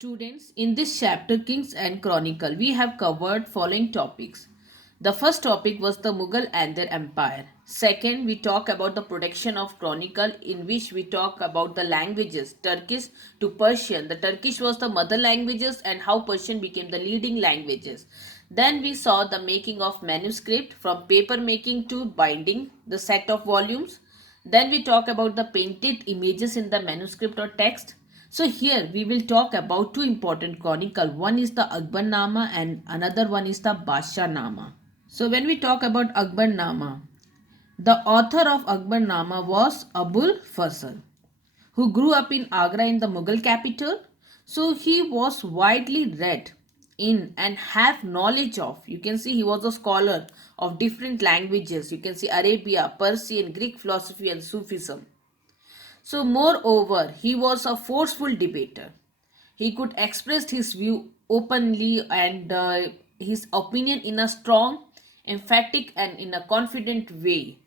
Students, in this chapter Kings and Chronicle, we have covered following topics. The first topic was the Mughal and their empire. Second, we talk about the production of Chronicle, in which we talk about the languages, Turkish to Persian. The Turkish was the mother languages and how Persian became the leading languages. Then we saw the making of manuscript, from paper making to binding the set of volumes. Then we talk about the painted images in the manuscript or text. So here we will talk about two important chronicle. One is the Akbarnama and another one is the Bashanama. So when we talk about Akbarnama, the author of Akbarnama was Abul Fazl, who grew up in Agra in the Mughal capital. So he was widely read in and have knowledge of. You can see he was a scholar of different languages. You can see Arabia, Persian, Greek philosophy and Sufism. So moreover, he was a forceful debater. He could express his view openly and his opinion in a strong, emphatic and in a confident way.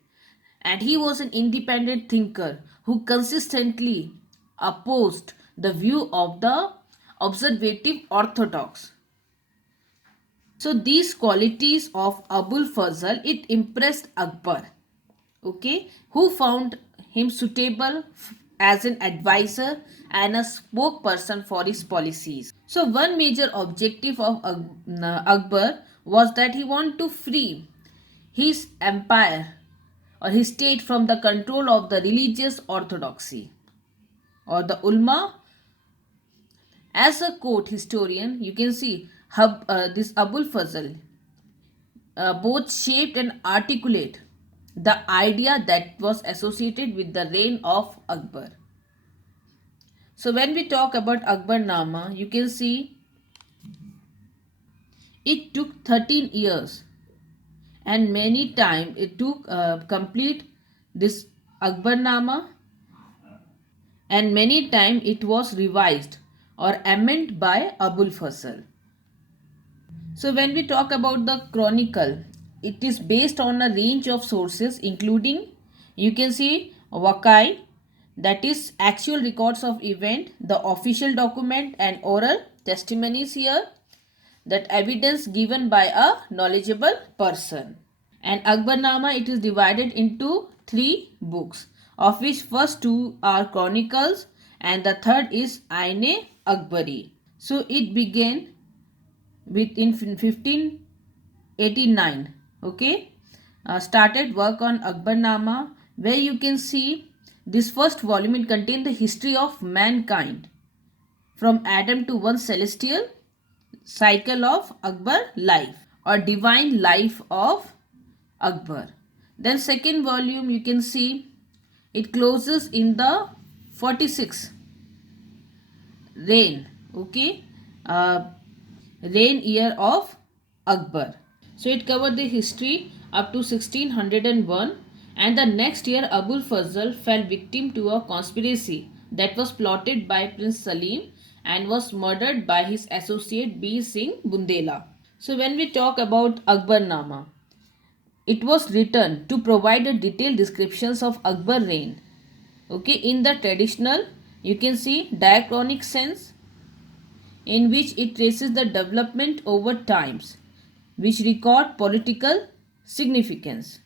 And he was an independent thinker who consistently opposed the view of the observative orthodox. So these qualities of Abul Fazl, it impressed Akbar, okay, who found him suitable as an advisor and a spokesperson for his policies. So one major objective of Akbar was that he wanted to free his empire or his state from the control of the religious orthodoxy or the ulma. As a court historian, you can see this Abul Fazl both shaped and articulate the idea that was associated with the reign of Akbar. So when we talk about Akbarnama, you can see it took 13 years and many times it took complete this Akbarnama, and many times it was revised or amended by Abul Fazl. So when we talk about the chronicle, it is based on a range of sources including, you can see, Wakai, that is actual records of event, the official document and oral testimonies here, that evidence given by a knowledgeable person. And Akbarnama, it is divided into 3 books, of which first 2 are chronicles and the third is Aine Akbari. So it began in 1589, okay, started work on Akbarnama, where you can see this first volume, it contained the history of mankind from Adam to one celestial cycle of Akbar life or divine life of Akbar. Then second volume, you can see it closes in the 46 reign, okay, reign year of Akbar. So it covered the history up to 1601, and the next year Abul Fazl fell victim to a conspiracy that was plotted by Prince Salim and was murdered by his associate Bir Singh Bundela. So when we talk about Akbarnama, it was written to provide a detailed descriptions of Akbar reign, okay, in the traditional, you can see, diachronic sense, in which it traces the development over times, which record political significance.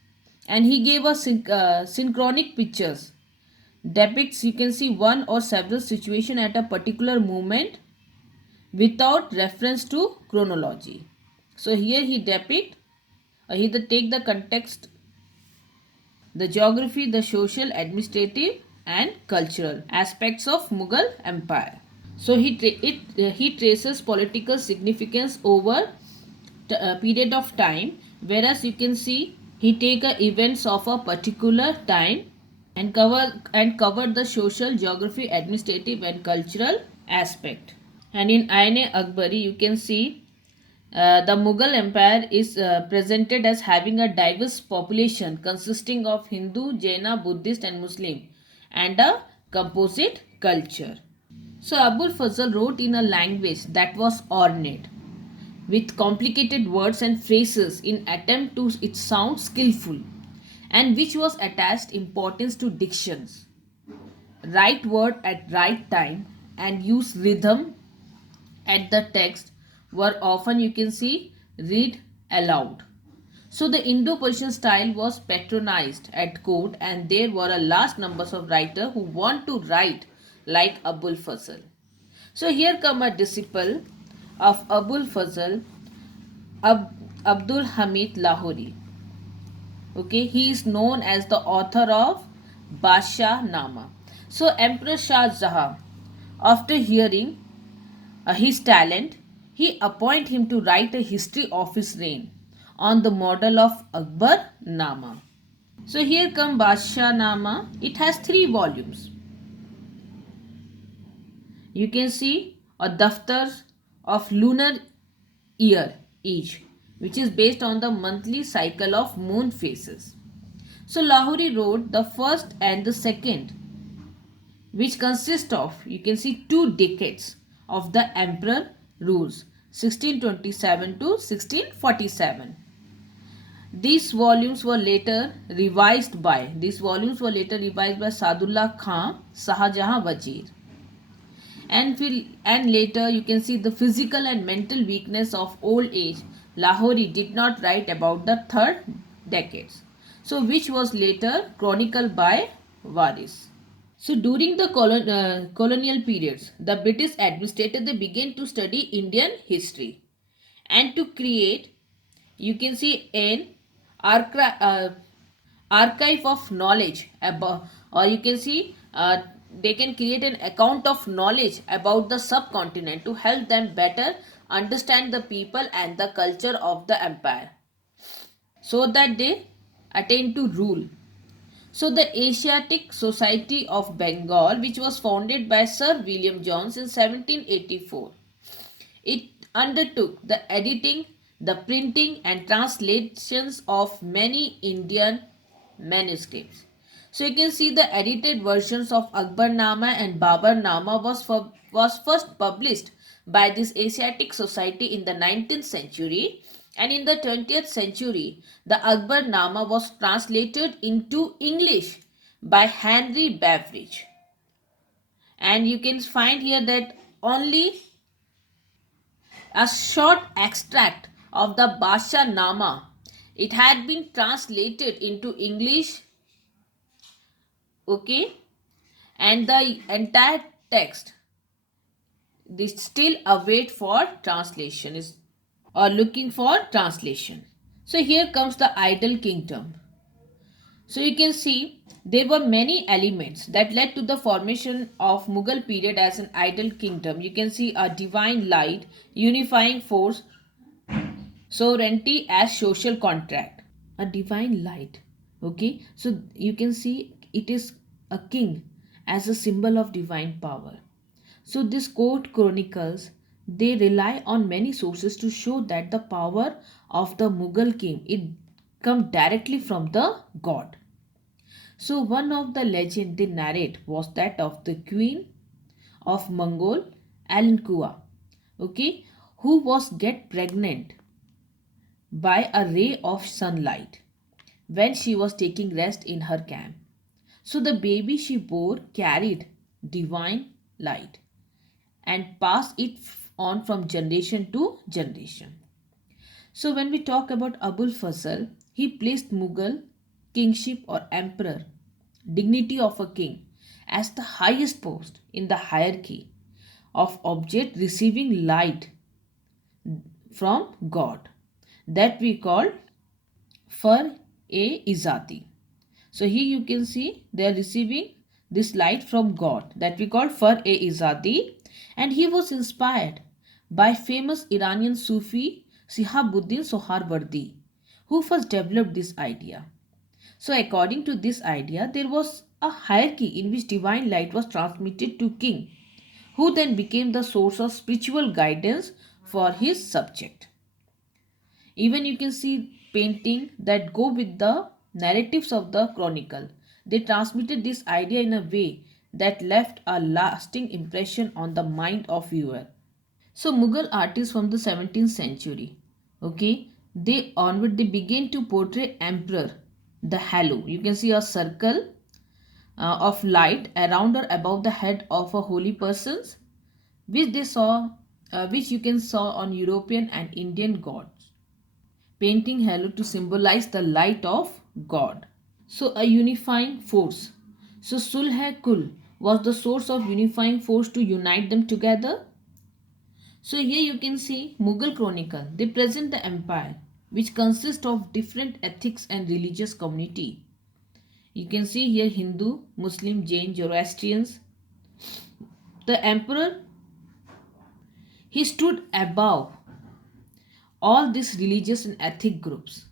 And he gave us synchronic pictures, depicts, you can see, one or several situation at a particular moment without reference to chronology. So here he depict, he take the context, the geography, the social, administrative and cultural aspects of Mughal empire. So he traces political significance over a period of time, whereas you can see he take events of a particular time and cover the social, geography, administrative and cultural aspect. And in Aine Akbari, you can see the Mughal Empire is presented as having a diverse population consisting of Hindu, Jaina, Buddhist and Muslim, and a composite culture. So Abul Fazl wrote in a language that was ornate with complicated words and phrases in attempt to it sound skillful, and which was attached importance to dictions, right word at right time, and use rhythm at the text were often, you can see, read aloud. So the Indo-Persian style was patronized at court, and there were a large numbers of writers who want to write like Abul Fazl. So here come a disciple of Abul Fazl, Abdul Hamid Lahori. Okay, he is known as the author of Basha Nama. So Emperor Shah Jahan, after hearing his talent, he appointed him to write a history of his reign on the model of Akbar Nama. So here come Basha Nama. It has 3 volumes. You can see a daftar of lunar year each, which is based on the monthly cycle of moon phases. So Lahori wrote the first and the second, which consist of, you can see, 2 decades of the emperor rules, 1627 to 1647. These volumes were later revised by Sadullah Khan, Shahjahan Wazir. And later you can see the physical and mental weakness of old age. Lahori did not write about the third decades, so which was later chronicled by Waris. So during the colonial periods, the British administrator, they began to study Indian history and to create, you can see, an archive of knowledge about, or you can see, they can create an account of knowledge about the subcontinent to help them better understand the people and the culture of the empire, so that they attain to rule. So the Asiatic Society of Bengal, which was founded by Sir William Jones in 1784, it undertook the editing, the printing and translations of many Indian manuscripts. So you can see the edited versions of Akbar Nama and Babar Nama was first published by this Asiatic Society in the 19th century, and in the 20th century the Akbar Nama was translated into English by Henry Beveridge. And you can find here that only a short extract of the Basha Nama, it had been translated into English, okay, and the entire text, they still await for translation, is or looking for translation. So here comes the idol kingdom. So you can see there were many elements that led to the formation of Mughal period as an idol kingdom. You can see a divine light, unifying force, sovereignty as social contract, a divine light. Okay, so you can see it is a king as a symbol of divine power. So this court chronicles, they rely on many sources to show that the power of the Mughal king, it come directly from the god. So one of the legend they narrate was that of the queen of Mongol, Alinkua, okay, who was get pregnant by a ray of sunlight when she was taking rest in her camp. So the baby she bore carried divine light and passed it on from generation to generation. So when we talk about Abul Fazl, he placed Mughal kingship or emperor, dignity of a king, as the highest post in the hierarchy of object receiving light from God, that we call Far-e-Izadi. So here you can see they are receiving this light from God, that we call Far-e-Izadi, and he was inspired by famous Iranian Sufi Sihabuddin Soharwardi, who first developed this idea. So according to this idea, there was a hierarchy in which divine light was transmitted to king, who then became the source of spiritual guidance for his subject. Even you can see painting that go with the narratives of the chronicle. They transmitted this idea in a way that left a lasting impression on the mind of viewer. So Mughal artists from the 17th century, okay, they onward they begin to portray emperor, the halo. You can see a circle of light around or above the head of a holy person, which they saw which you can saw on European and Indian gods, painting halo to symbolize the light of God. So a unifying force. So Sulh-e-Kul was the source of unifying force to unite them together. So here you can see Mughal Chronicle. They present the empire which consists of different ethics and religious community. You can see here Hindu, Muslim, Jain, Zoroastrians. The emperor, he stood above all these religious and ethnic groups,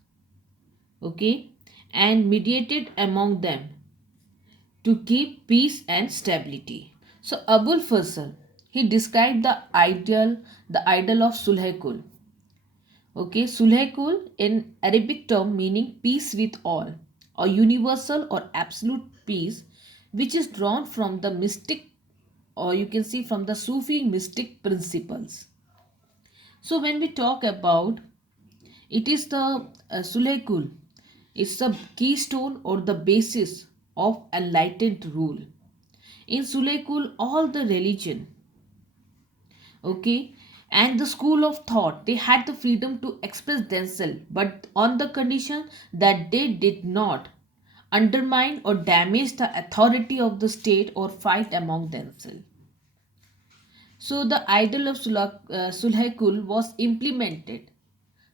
okay, and mediated among them to keep peace and stability. So Abul Fazl, he described the idol of Sulhekul. Okay, Sulhekul in Arabic term meaning peace with all, or universal or absolute peace, which is drawn from the mystic, or you can see from the Sufi mystic principles. So when we talk about it is the Sulhekul, it's the keystone or the basis of enlightened rule. In Sulhekul, all the religion, okay, and the school of thought, they had the freedom to express themselves, but on the condition that they did not undermine or damage the authority of the state or fight among themselves. So the idol of Sulhekul was implemented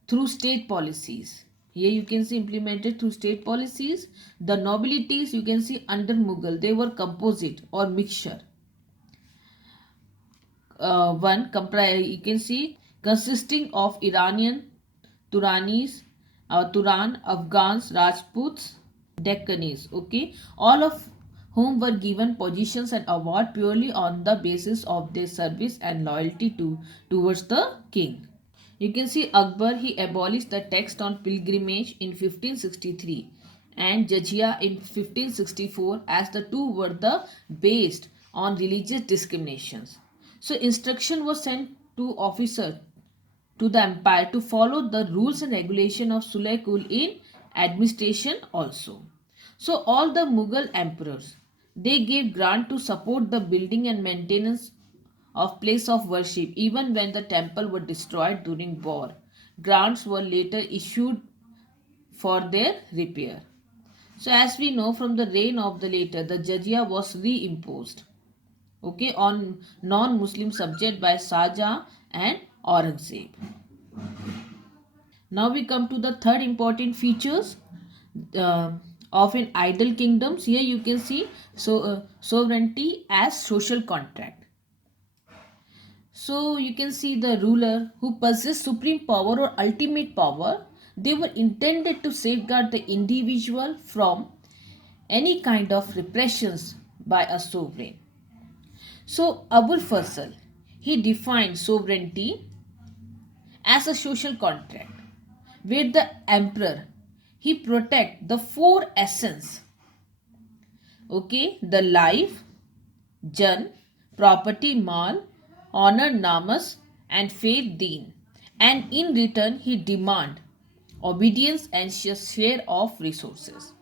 through state policies. Here you can see implemented through state policies. The nobilities you can see under Mughal, they were composite or mixture. You can see consisting of Iranian, Turanis, Turan, Afghans, Rajputs, Deccanis. Okay, all of whom were given positions and award purely on the basis of their service and loyalty towards the king. You can see Akbar, he abolished the tax on pilgrimage in 1563 and jizya in 1564, as the two were the based on religious discriminations. So instruction was sent to officers to the empire to follow the rules and regulation of Sulaykul in administration also. So all the Mughal emperors, they gave grant to support the building and maintenance of place of worship even when the temple were destroyed during war. Grants were later issued for their repair. So as we know from the reign of the later, the jizya was reimposed, okay, on non-Muslim subject by Shah Jahan and Aurangzeb. Now we come to the third important features uh, of an idol kingdoms. Here you can see sovereignty as social contract. So you can see the ruler who possessed supreme power or ultimate power. They were intended to safeguard the individual from any kind of repressions by a sovereign. So Abul Fazl, he defined sovereignty as a social contract where the emperor, he protect the four essence, okay, the life, jan, property, mal, honor, namas, and faith, deen, and in return he demand obedience and share of resources.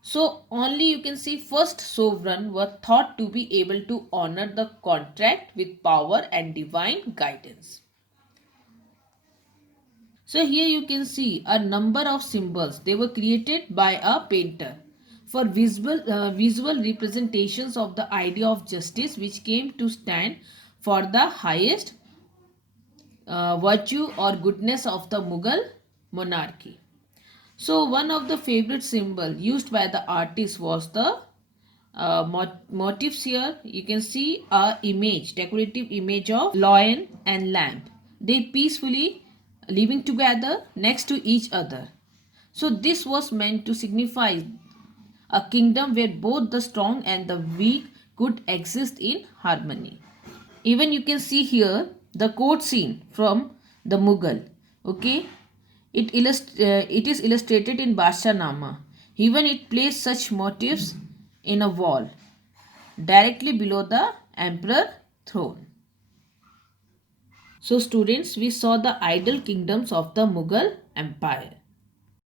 So only you can see first sovereign were thought to be able to honor the contract with power and divine guidance. So here you can see a number of symbols. They were created by a painter for visual representations of the idea of justice, which came to stand for the highest virtue or goodness of the Mughal monarchy. So one of the favorite symbol used by the artist was the motifs. Here you can see a image, decorative image of lion and lamb. They peacefully living together next to each other. So this was meant to signify a kingdom where both the strong and the weak could exist in harmony. Even you can see here the court scene from the Mughal. Okay, it is illustrated in Basha Nama. Even it placed such motifs in a wall directly below the emperor throne. So students, we saw the idol kingdoms of the Mughal Empire.